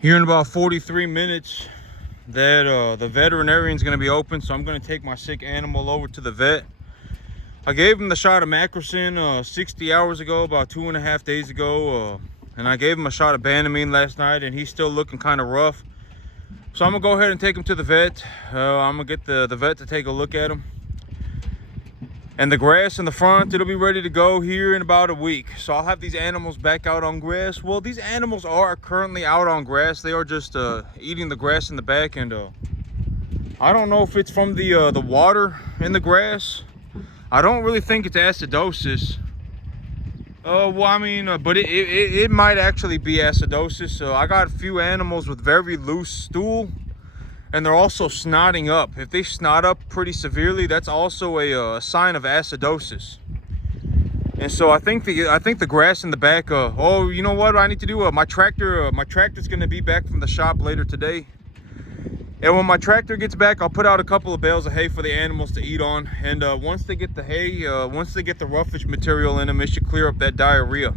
Here in about 43 minutes that the veterinarian is going to be open, so I'm going to take my sick animal over to the vet. I gave him the shot of Macrocin 60 hours ago, about 2.5 days ago, and I gave him a shot of Banamine last night, and he's still looking kind of rough. So I'm gonna go ahead and take him to the vet. I'm gonna get the vet to take a look at him. And the grass in the front, it'll be ready to go here in about a week. So I'll have these animals back out on grass. Well, these animals are currently out on grass. They are just eating the grass in the back, and I don't know if it's from the water in the grass. I don't really think it's acidosis. Well, I mean, but it might actually be acidosis. So I got a few animals with very loose stool, and they're also snotting up. If they snot up pretty severely, that's also a sign of acidosis. And so I think the grass in the back. Oh, you know what I need to do? My tractor's going to be back from the shop later today. And when my tractor gets back, I'll put out a couple of bales of hay for the animals to eat on. And once they get the hay, once they get the roughage material in them, it should clear up that diarrhea.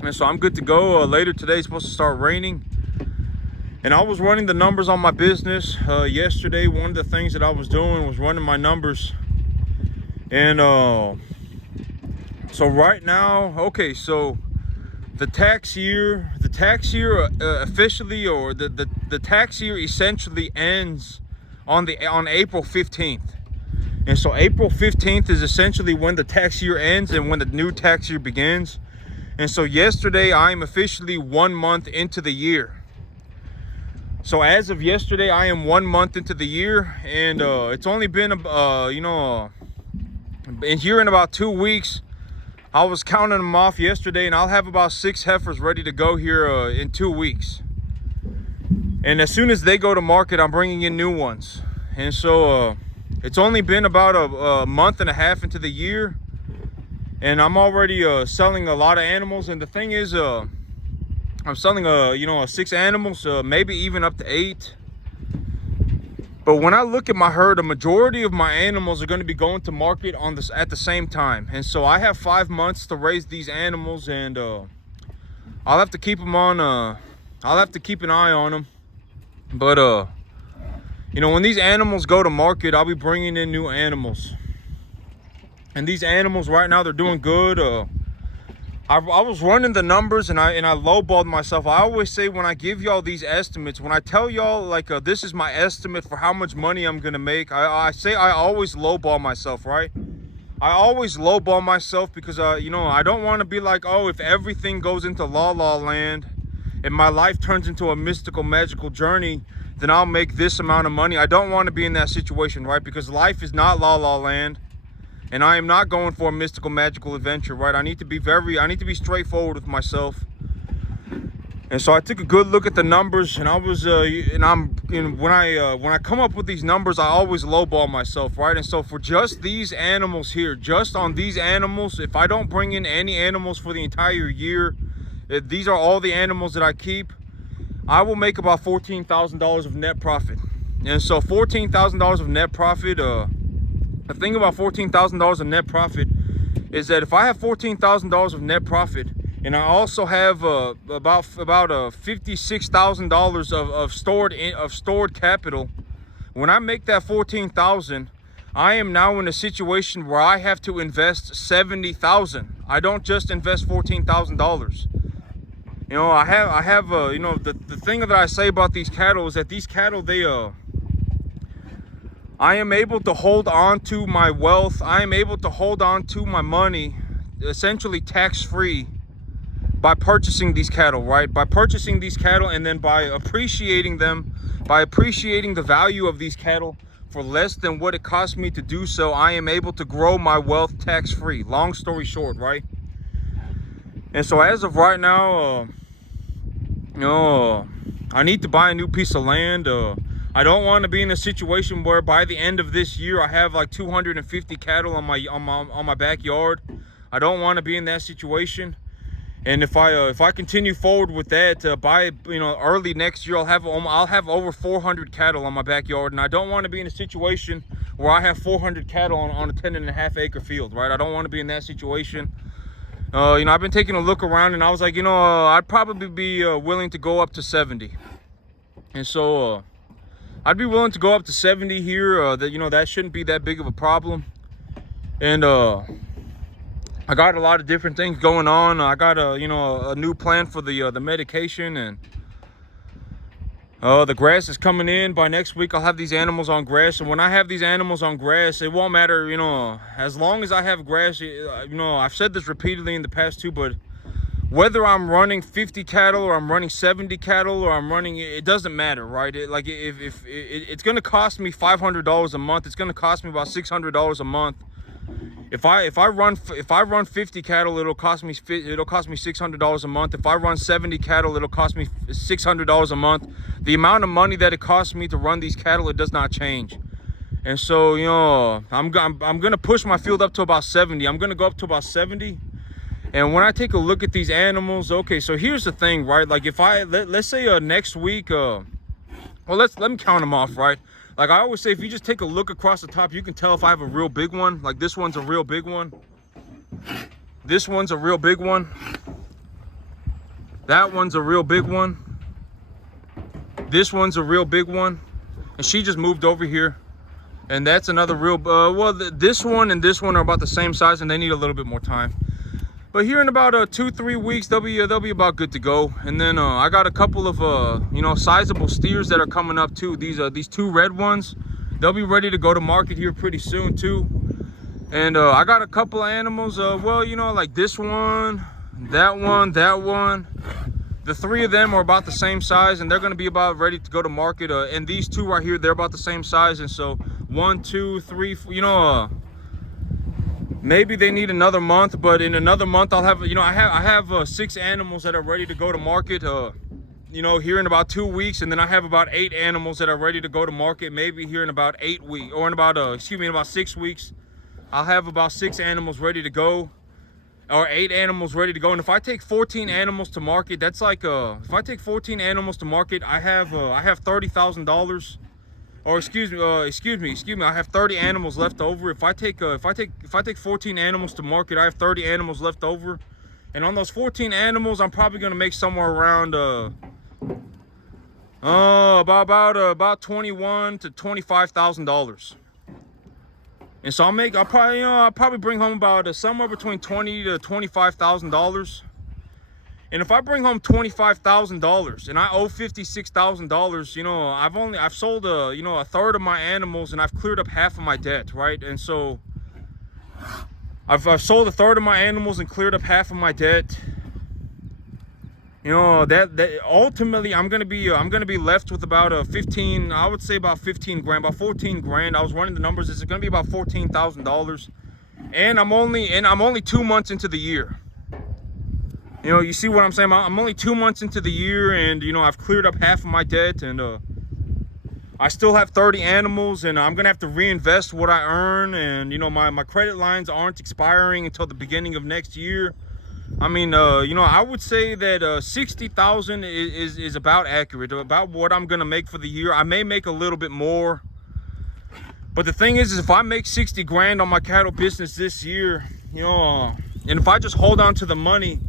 And so I'm good to go. Later today, it's supposed to start raining. And I was running the numbers on my business. Yesterday, one of the things that I was doing was running my numbers. And so right now, okay, so the tax year officially, or the tax year essentially ends on April 15th. And so April 15th is essentially when the tax year ends and when the new tax year begins. And so yesterday, I am officially 1 month into the year. So as of yesterday, I am 1 month into the year, and it's only been, and here in about 2 weeks, I was counting them off yesterday, and I'll have about 6 heifers ready to go here in 2 weeks. And as soon as they go to market, I'm bringing in new ones. And so it's only been about a month and a half into the year, and I'm already selling a lot of animals. And the thing is, I'm selling 6 animals, maybe even up to 8. But when I look at my herd, a majority of my animals are going to be going to market at the same time. And so I have 5 months to raise these animals, and I'll have to keep them on. I'll have to keep an eye on them. But when these animals go to market, I'll be bringing in new animals. And these animals right now, they're doing good. I was running the numbers, and I lowballed myself. I always say, when I give y'all these estimates, when I tell y'all like this is my estimate for how much money I'm gonna make, I say I always lowball myself, right? I always lowball myself because I don't want to be like, oh, if everything goes into la la land and my life turns into a mystical magical journey, then I'll make this amount of money. I don't want to be in that situation, right? Because life is not la la land. And I am not going for a mystical, magical adventure, right? I need to be straightforward with myself. And so I took a good look at the numbers, and I was, when I come up with these numbers, I always lowball myself, right? And so for just these animals here, just on these animals, if I don't bring in any animals for the entire year, if these are all the animals that I keep, I will make about $14,000 of net profit. And so $14,000 of net profit, the thing about $14,000 of net profit is that if I have $14,000 of net profit, and I also have about $56,000 of stored capital, when I make that $14,000, I am now in a situation where I have to invest $70,000. I don't just invest $14,000. I have the thing that I say about these cattle is that these cattle, I am able to hold on to my wealth. I am able to hold on to my money, essentially tax-free, by purchasing these cattle, right? By purchasing these cattle, and then by appreciating them, by appreciating the value of these cattle for less than what it cost me to do so, I am able to grow my wealth tax-free. Long story short, right? And so as of right now, I need to buy a new piece of land. I don't want to be in a situation where by the end of this year I have like 250 cattle on my backyard. I don't want to be in that situation. And if I continue forward with that, by early next year, I'll have over 400 cattle on my backyard, and I don't want to be in a situation where I have 400 cattle on a 10.5 acre field, right? I don't want to be in that situation. You know, I've been taking a look around, and I was like, you know, I'd probably be willing to go up to 70. And so I'd be willing to go up to 70 here. That, you know, that shouldn't be that big of a problem. And I got a lot of different things going on. I got you know, a new plan for the medication, and the grass is coming in. By next week, I'll have these animals on grass. And when I have these animals on grass, it won't matter, you know, as long as I have grass. You know, I've said this repeatedly in the past too, but whether I'm running 50 cattle or I'm running 70 cattle or I'm running, it doesn't matter, right? Like if it's going to cost me $500 a month, it's going to cost me about $600 a month. If I run 50 cattle, it'll cost me $600 a month. If I run 70 cattle, it'll cost me $600 a month. The amount of money that it costs me to run these cattle, it does not change. And so, you know, I'm gonna push my field up to about 70. I'm gonna go up to about 70. And when I take a look at these animals, okay, so here's the thing, right? Like if let's say next week, well, let me count them off, right? Like I always say, if you just take a look across the top, you can tell if I have a real big one. Like this one's a real big one. This one's a real big one. That one's a real big one. This one's a real big one. And she just moved over here. And that's another real, well, this one and this one are about the same size, and they need a little bit more time. But here in about 2-3 weeks, they'll be about good to go. And then I got a couple of you know, sizable steers that are coming up too. These two red ones, they'll be ready to go to market here pretty soon too. And I got a couple of animals. Well, you know, like this one, that one, that one. The three of them are about the same size, and they're going to be about ready to go to market. And these two right here, they're about the same size. And so 1, 2, 3, 4, you know. Maybe they need another month, but in another month I'll have, you know, I have 6 animals that are ready to go to market, you know, here in about 2 weeks. And then I have about 8 animals that are ready to go to market, maybe here in about 8 weeks, or in about, excuse me, in about 6 weeks. I'll have about 6 animals ready to go, or 8 animals ready to go. And if I take 14 animals to market, that's like, if I take 14 animals to market, I have $30,000. Or excuse me, I have 30 animals left over. If I take 14 animals to market, I have 30 animals left over. And on those 14 animals, I'm probably gonna make somewhere around about $21,000 to $25,000. And so I'll probably bring home about somewhere between $20,000 to $25,000. And if I bring home $25,000 and I owe $56,000, you know, I've sold you know, a third of my animals, and I've cleared up half of my debt, right? And so I've sold a third of my animals and cleared up half of my debt. You know, that ultimately I'm gonna be left with about 15. I would say about 15 grand, about 14 grand. I was running the numbers. It's gonna be about $14,000, and I'm only 2 months into the year. You know, you see what I'm saying? I'm only 2 months into the year, and, you know, I've cleared up half of my debt, and I still have 30 animals, and I'm going to have to reinvest what I earn. And, you know, my credit lines aren't expiring until the beginning of next year. I mean, you know, I would say that 60,000 is about accurate, about what I'm going to make for the year. I may make a little bit more. But the thing is if I make 60 grand on my cattle business this year, you know, and if I just hold on to the money,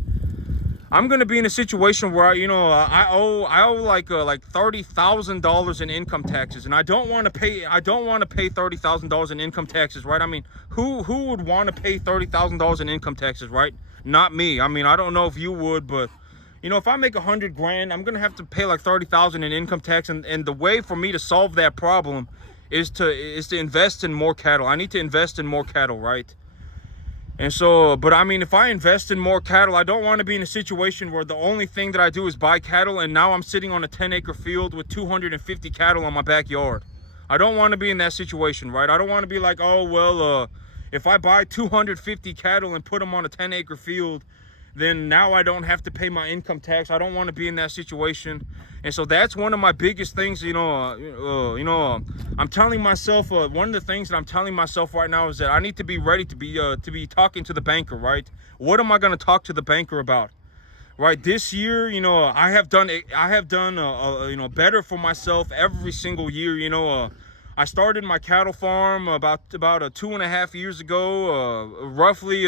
I'm gonna be in a situation where, you know, I owe like $30,000 in income taxes, and I don't want to pay $30,000 in income taxes, right? I mean, who would want to pay $30,000 in income taxes, right? Not me. I mean, I don't know if you would, but, you know, if I make 100 grand, I'm gonna have to pay like 30,000 in income tax, and the way for me to solve that problem is to invest in more cattle. I need to invest in more cattle, right? And so, but I mean, if I invest in more cattle, I don't want to be in a situation where the only thing that I do is buy cattle, and now I'm sitting on a 10-acre field with 250 cattle on my backyard. I don't want to be in that situation, right? I don't want to be like, oh, well, if I buy 250 cattle and put them on a 10-acre field, then now I don't have to pay my income tax. I don't want to be in that situation. And so that's one of my biggest things, I'm telling myself, one of the things that I'm telling myself right now is that I need to be ready to be talking to the banker, right? What am I going to talk to the banker about? Right, this year, you know, I have done better for myself every single year. You know, I started my cattle farm about 2.5 years ago, roughly,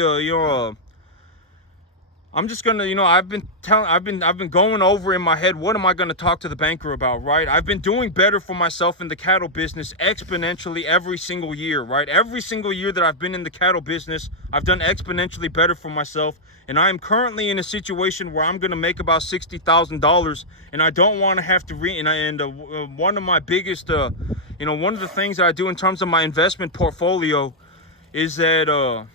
I'm just gonna, I've been going over in my head, what am I gonna talk to the banker about, right? I've been doing better for myself in the cattle business exponentially every single year, right? Every single year that I've been in the cattle business, I've done exponentially better for myself. And I am currently in a situation where I'm gonna make about $60,000, and I don't want to have to one of my biggest, one of the things that I do in terms of my investment portfolio is that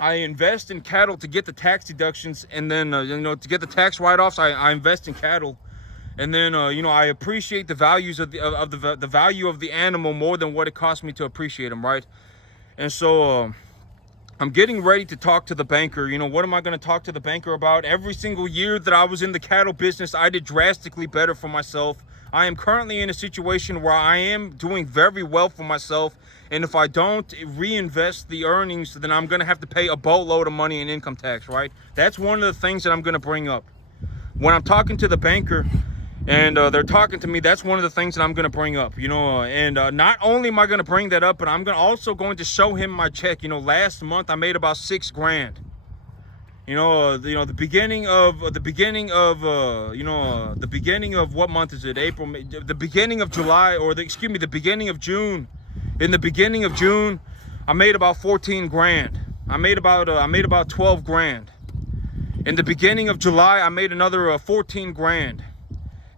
I invest in cattle to get the tax deductions, and then to get the tax write-offs. I invest in cattle, and then I appreciate the values of the value of the animal more than what it costs me to appreciate them, right? And so I'm getting ready to talk to the banker. What am I going to talk to the banker about? Every single year that I was in the cattle business, I did drastically better for myself. I am currently in a situation where I am doing very well for myself. And if I don't reinvest the earnings, then I'm going to have to pay a boatload of money in income tax, right? That's one of the things that I'm going to bring up. When I'm talking to the banker and they're talking to me, that's one of the things that I'm going to bring up, and not only am I going to bring that up, but I'm also going to show him my check. Last month I made about $6,000. The beginning of what month is it? April, May, the beginning of July, the beginning of June. In the beginning of June, I made about 14 grand. I made about 12 grand. In the beginning of July, I made another 14 grand.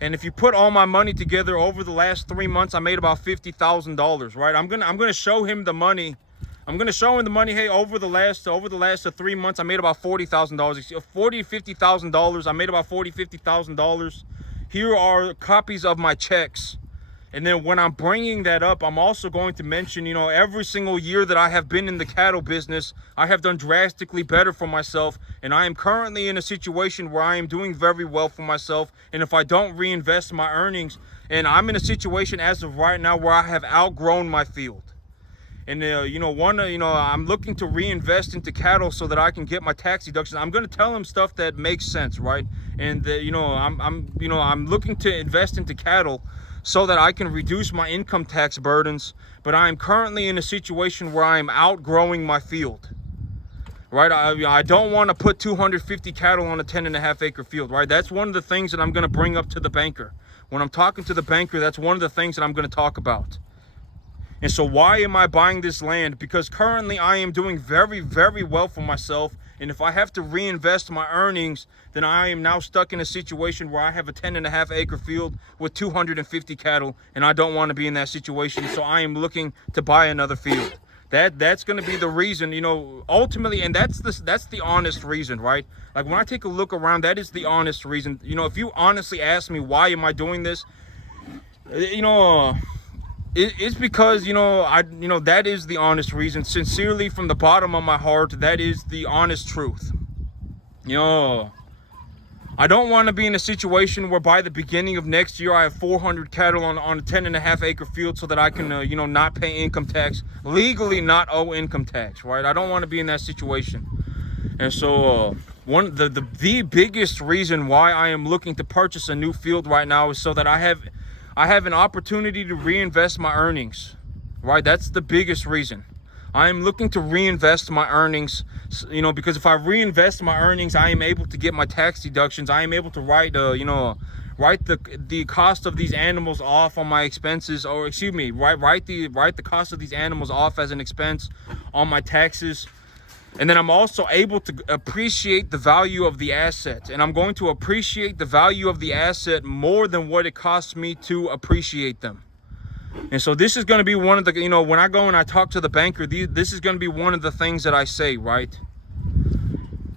And if you put all my money together over the last 3 months, I made about $50,000, right? I'm gonna show him the money. I'm gonna show him the money. Hey, over the last 3 months, I made about $40,000, $50,000. I made about $50,000. Here are copies of my checks. And then when I'm bringing that up, I'm also going to mention, every single year that I have been in the cattle business, I have done drastically better for myself. And I am currently in a situation where I am doing very well for myself. And if I don't reinvest my earnings, and I'm in a situation as of right now where I have outgrown my field. And, I'm looking to reinvest into cattle so that I can get my tax deductions. I'm going to tell him stuff that makes sense, right? And, I'm looking to invest into cattle so that I can reduce my income tax burdens. But I am currently in a situation where I am outgrowing my field, right? I don't want to put 250 cattle on a 10.5 acre field, right? That's one of the things that I'm going to bring up to the banker. When I'm talking to the banker, that's one of the things that I'm going to talk about. And so why am I buying this land? Because currently I am doing very, very well for myself. And if I have to reinvest my earnings, then I am now stuck in a situation where I have a 10.5 acre field with 250 cattle, and I don't want to be in that situation. So I am looking to buy another field. That's going to be the reason, ultimately, and that's the honest reason, right? Like when I take a look around, that is the honest reason. If you honestly ask me, why am I doing this? It's because, that is the honest reason. Sincerely, from the bottom of my heart, that is the honest truth. I don't want to be in a situation where by the beginning of next year, I have 400 cattle on a 10.5 acre field so that I can, not pay income tax, legally not owe income tax, right? I don't want to be in that situation. And so the biggest reason why I am looking to purchase a new field right now is so that I have an opportunity to reinvest my earnings, right? That's the biggest reason. I am looking to reinvest my earnings, because if I reinvest my earnings, I am able to get my tax deductions. I am able to write the cost of these animals off on my expenses, or write the cost of these animals off as an expense on my taxes. And then I'm also able to appreciate the value of the asset. And I'm going to appreciate the value of the asset more than what it costs me to appreciate them. And so this is going to be one of the, when I go and I talk to the banker, this is going to be one of the things that I say, right?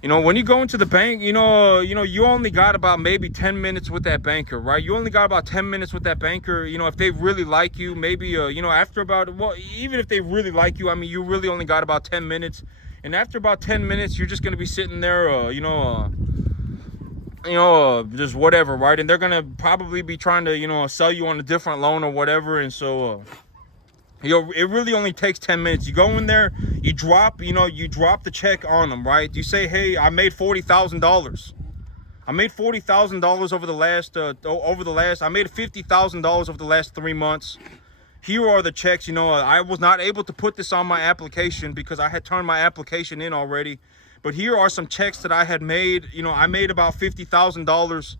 When you go into the bank, you only got about maybe 10 minutes with that banker, right? You only got about 10 minutes with that banker. If they really like you, maybe, after even if they really like you, you really only got about 10 minutes. And after about 10 minutes, you're just going to be sitting there, just whatever, right? And they're going to probably be trying to, sell you on a different loan or whatever. And so, it really only takes 10 minutes. You go in there, you drop the check on them, right? You say, hey, I made $40,000. I made $40,000 over the last, I made $50,000 over the last 3 months. Here are the checks. I was not able to put this on my application because I had turned my application in already. But here are some checks that I had made. You know, I made about $50,000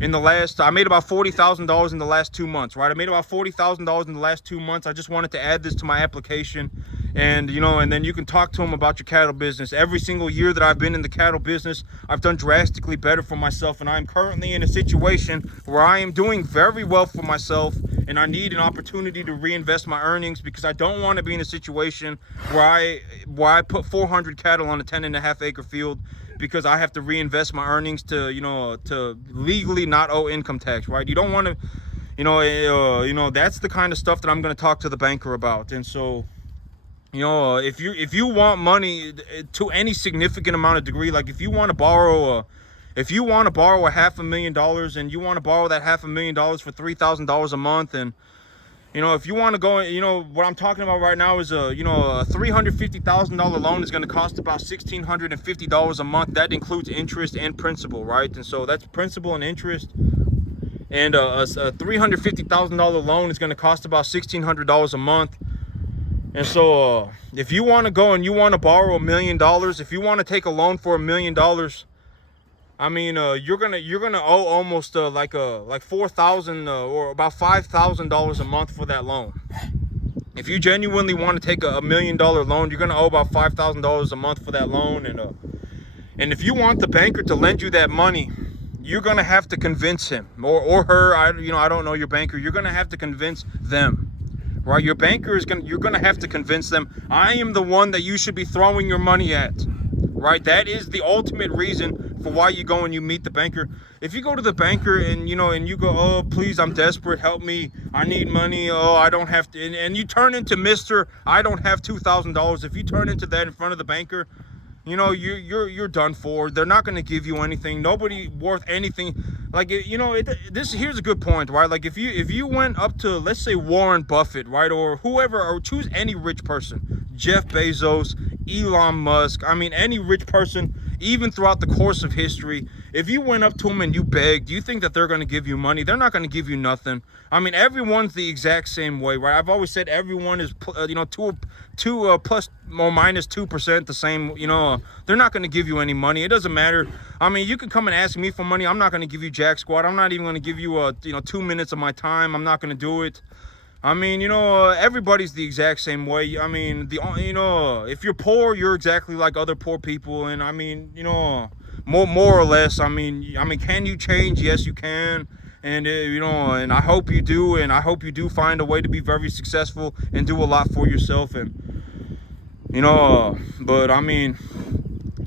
in the last, I made about $40,000 in the last 2 months, right? I made about $40,000 in the last 2 months. I just wanted to add this to my application. And, you know, and then you can talk to them about your cattle business. Every single year that I've been in the cattle business, I've done drastically better for myself. And I'm currently in a situation where I am doing very well for myself. And I need an opportunity to reinvest my earnings, because I don't want to be in a situation where I put 400 cattle on a 10.5 acre field, because I have to reinvest my earnings to, you know, to legally not owe income tax, right? You don't want to, you know, that's the kind of stuff that I'm going to talk to the banker about. And so, you know, if you want money to any significant amount of degree, like if you want to borrow $500,000 and you want to borrow that $500,000 for $3,000 a month, and you know, if you want to go, you know, what I'm talking about right now is a $350,000 loan is going to cost about $1,650 a month. That includes interest and principal, right? And so that's principal and interest. And a $350,000 loan is going to cost about $1,600 a month. And so if you want to go and you want to borrow $1 million, if you want to take a loan for $1 million, I mean, you're gonna owe almost like $4,000 or about $5,000 a month for that loan. If you genuinely want to take a $1 million loan, you're gonna owe about $5,000 a month for that loan. And if you want the banker to lend you that money, you're gonna have to convince him or her. I don't know your banker. You're gonna have to convince them, right? Your banker you're gonna have to convince them. I am the one that you should be throwing your money at, right? That is the ultimate reason for why you go and you meet the banker. If you go to the banker and you go, oh, please, I'm desperate, help me, I need money, oh, I don't have to, and you turn into Mr. I don't have $2,000. If you turn into that in front of the banker, you know, you're done for. They're not going to give you anything. Nobody worth anything. Like, you know, here's a good point, right? Like if you went up to, let's say, Warren Buffett, right, or whoever, or choose any rich person, Jeff Bezos, Elon Musk, I mean, any rich person, even throughout the course of history, if you went up to them and you begged, do you think that they're going to give you money? They're not going to give you nothing. I mean, everyone's the exact same way, right? I've always said everyone is, two plus or minus 2% the same. You know, they're not going to give you any money. It doesn't matter. I mean, you can come and ask me for money. I'm not going to give you jack squat. I'm not even going to give you 2 minutes of my time. I'm not going to do it. I mean, everybody's the exact same way. I mean, if you're poor, you're exactly like other poor people. And I mean, more or less, I mean, can you change? Yes, you can. And, and I hope you do. And I hope you do find a way to be very successful and do a lot for yourself. And, but I mean,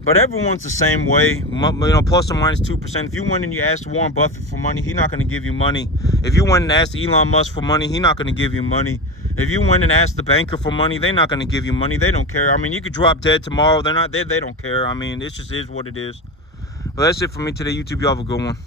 but everyone's the same way, plus or minus 2%. If you went and you asked Warren Buffett for money, he's not going to give you money. If you went and asked Elon Musk for money, he's not going to give you money. If you went and asked the banker for money, they're not going to give you money. They don't care. I mean, you could drop dead tomorrow. They don't care. I mean, it just is what it is. Well, that's it for me today, YouTube. Y'all have a good one.